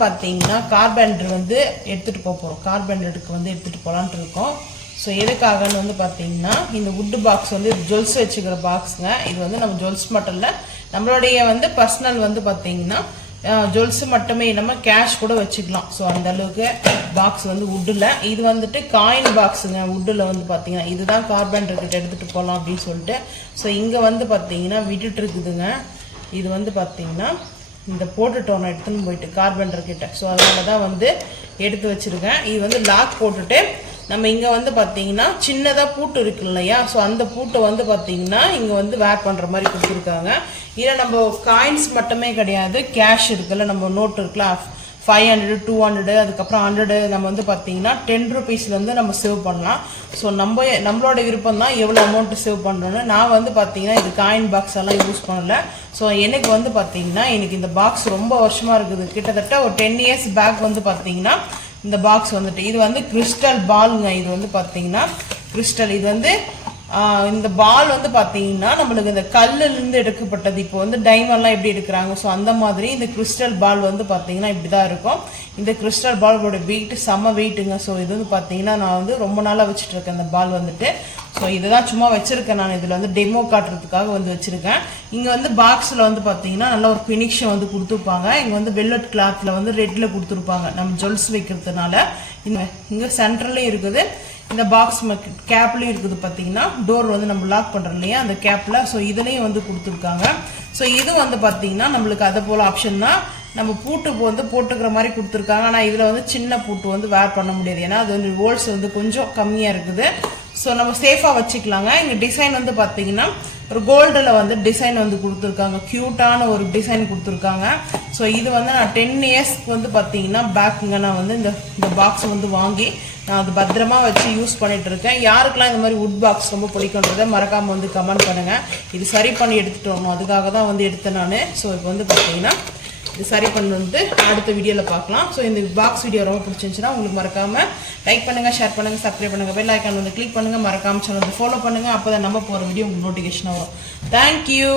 பார்த்தீங்கன்னா கார்பெண்டர் வந்து எடுத்துகிட்டு போகிறோம். கார்பெண்டருக்கு வந்து எடுத்துகிட்டு போகலான்ட்டு இருக்கோம். ஸோ எதுக்காகன்னு வந்து பார்த்தீங்கன்னா இந்த வுட்டு பாக்ஸ் வந்து ஜுவல்ஸ் வச்சுக்கிற பாக்ஸுங்க. இது வந்து நம்ம ஜுவல்ஸ் மட்டும் இல்லை, நம்மளுடைய வந்து பர்சனல் வந்து பார்த்தீங்கன்னா ஜுவல்ஸ் மட்டுமே நம்ம கேஷ் கூட வச்சுக்கலாம். ஸோ அந்த அளவுக்கு பாக்ஸ் வந்து வுட்டில். இது வந்துட்டு காயின் பாக்ஸுங்க. வுட்டில் வந்து பார்த்தீங்கன்னா இதுதான் கார்பெண்டர்கிட்ட எடுத்துகிட்டு போகலாம் அப்படின்னு சொல்லிட்டு. ஸோ இங்கே வந்து பார்த்தீங்கன்னா விட்டுட்டு இருக்குதுங்க. இது வந்து பார்த்தீங்கன்னா இந்த போட்டுட்டோம் நான் எடுத்துன்னு போயிட்டு கார்பெண்டர் கிட்ட. ஸோ அதனால தான் வந்து எடுத்து வச்சுருக்கேன். இது வந்து லாக் போட்டுட்டு நம்ம இங்கே வந்து பார்த்தீங்கன்னா சின்னதாக பூட்டு இருக்கு இல்லையா, ஸோ அந்த பூட்டை வந்து பார்த்தீங்கன்னா இங்கே வந்து வேர் பண்ணுற மாதிரி கொடுத்துருக்காங்க. இதில் நம்ம காயின்ஸ் மட்டுமே கிடையாது, கேஷ் இருக்குல்ல, நம்ம நோட்டு இருக்குல்ல, 500 200 அதுக்கப்புறம் 100 நம்ம வந்து பார்த்தீங்கன்னா 10 ரூபீஸ்லேருந்து நம்ம சேவ் பண்ணலாம். ஸோ நம்மளோட விருப்பம் தான் எவ்வளோ அமௌண்ட்டு சேவ் பண்ணுறோன்னு. நான் வந்து பார்த்தீங்கன்னா இது காயின் பாக்ஸ் எல்லாம் யூஸ் பண்ணல. ஸோ எனக்கு வந்து பார்த்தீங்கன்னா எனக்கு இந்த பாக்ஸ் ரொம்ப வருஷமாக இருக்குது. கிட்டத்தட்ட ஒரு 10 இயர்ஸ் பேக் வந்து பார்த்தீங்கன்னா இந்த பாக்ஸ் வந்துட்டு இது வந்து கிறிஸ்டல் பாலுங்க. இது வந்து பார்த்தீங்கன்னா கிறிஸ்டல். இது வந்து இந்த பால் வந்து பார்த்தீங்கன்னா நம்மளுக்கு இந்த கல்லுலேருந்து எடுக்கப்பட்டது. இப்போ வந்து டைமண்ட்லாம் எப்படி எடுக்கிறாங்க, ஸோ அந்த மாதிரி இந்த கிறிஸ்டல் பால் வந்து பார்த்தீங்கன்னா இப்படி தான் இருக்கும். இந்த கிறிஸ்டல் பாலோட வெயிட்டு செம்ம வெயிட்டுங்க. ஸோ இது வந்து பார்த்தீங்கன்னா நான் வந்து ரொம்ப நாளாக வச்சுட்டு இருக்கேன் இந்த பால் வந்துட்டு. ஸோ இதுதான் சும்மா வச்சுருக்கேன் நான். இதில் வந்து டெமோ காட்டுறதுக்காக வந்து வச்சுருக்கேன். இங்கே வந்து பாக்ஸில் வந்து பார்த்தீங்கன்னா நல்ல ஒரு ஃபினிஷை வந்து கொடுத்துருப்பாங்க. இங்கே வந்து வெல்லட் கிளாத்தில் வந்து ரெட்டில் கொடுத்துருப்பாங்க நம்ம ஜுவல்ஸ் வைக்கிறதுனால. இங்கே சென்ட்ரல்லையும் இருக்குது, இந்த பாக்ஸ் கேப்லையும் இருக்குது. பார்த்தீங்கன்னா டோர் வந்து நம்ம லாக் பண்ணுறோம் இல்லையா அந்த கேப்பில். ஸோ இதுலேயும் வந்து கொடுத்துருக்காங்க. ஸோ இது வந்து பார்த்தீங்கன்னா நம்மளுக்கு அதை போல் ஆப்ஷன் தான். நம்ம பூட்டு வந்து போட்டுக்கிற மாதிரி கொடுத்துருக்காங்க. ஆனால் இதில் வந்து சின்ன பூட்டு வந்து வேர் பண்ண முடியாது, ஏன்னா அது வந்து ஹோல்ஸ் வந்து கொஞ்சம் கம்மியாக இருக்குது. ஸோ நம்ம சேஃபாக வச்சுக்கலாங்க. இங்கே டிசைன் வந்து பார்த்தீங்கன்னா ஒரு கோல்டில் வந்து டிசைன் வந்து கொடுத்துருக்காங்க, க்யூட்டான ஒரு டிசைன் கொடுத்துருக்காங்க. ஸோ இது வந்து நான் 10 இயர்ஸ்க்கு வந்து பார்த்தீங்கன்னா பேக்குங்க நான் வந்து இந்த பாக்ஸ் வந்து வாங்கி நான் அது பத்திரமா வச்சு யூஸ் பண்ணிட்டு இருக்கேன். யாருக்கெல்லாம் இந்த மாதிரி வுட் பாக்ஸ் ரொம்ப பிடிக்குன்றதை மறக்காமல் வந்து கமெண்ட் பண்ணுங்கள். இது சரி பண்ணி எடுத்துகிட்டு வரணும், அதுக்காக தான் வந்து எடுத்தேன் நான். ஸோ இப்போ வந்து பார்த்தீங்கன்னா இது சரி பண்ணிட்டு அடுத்த வீடியோவில் பார்க்கலாம். ஸோ இந்த பாக்ஸ் வீடியோ ரொம்ப பிடிச்சிருந்துச்சுன்னா உங்களுக்கு மறக்காமல் லைக் பண்ணுங்கள், ஷேர் பண்ணுங்கள், சப்ஸ்கிரைப் பண்ணுங்கள், பெல் ஐக்கான் வந்து கிளிக் பண்ணுங்கள், மறக்காமல் சேனல் வந்து ஃபாலோ பண்ணுங்கள். அப்போ தான் நம்ம போகிற வீடியோ உங்களுக்கு நோட்டிஃபிகேஷன் வரும். தேங்க்யூ.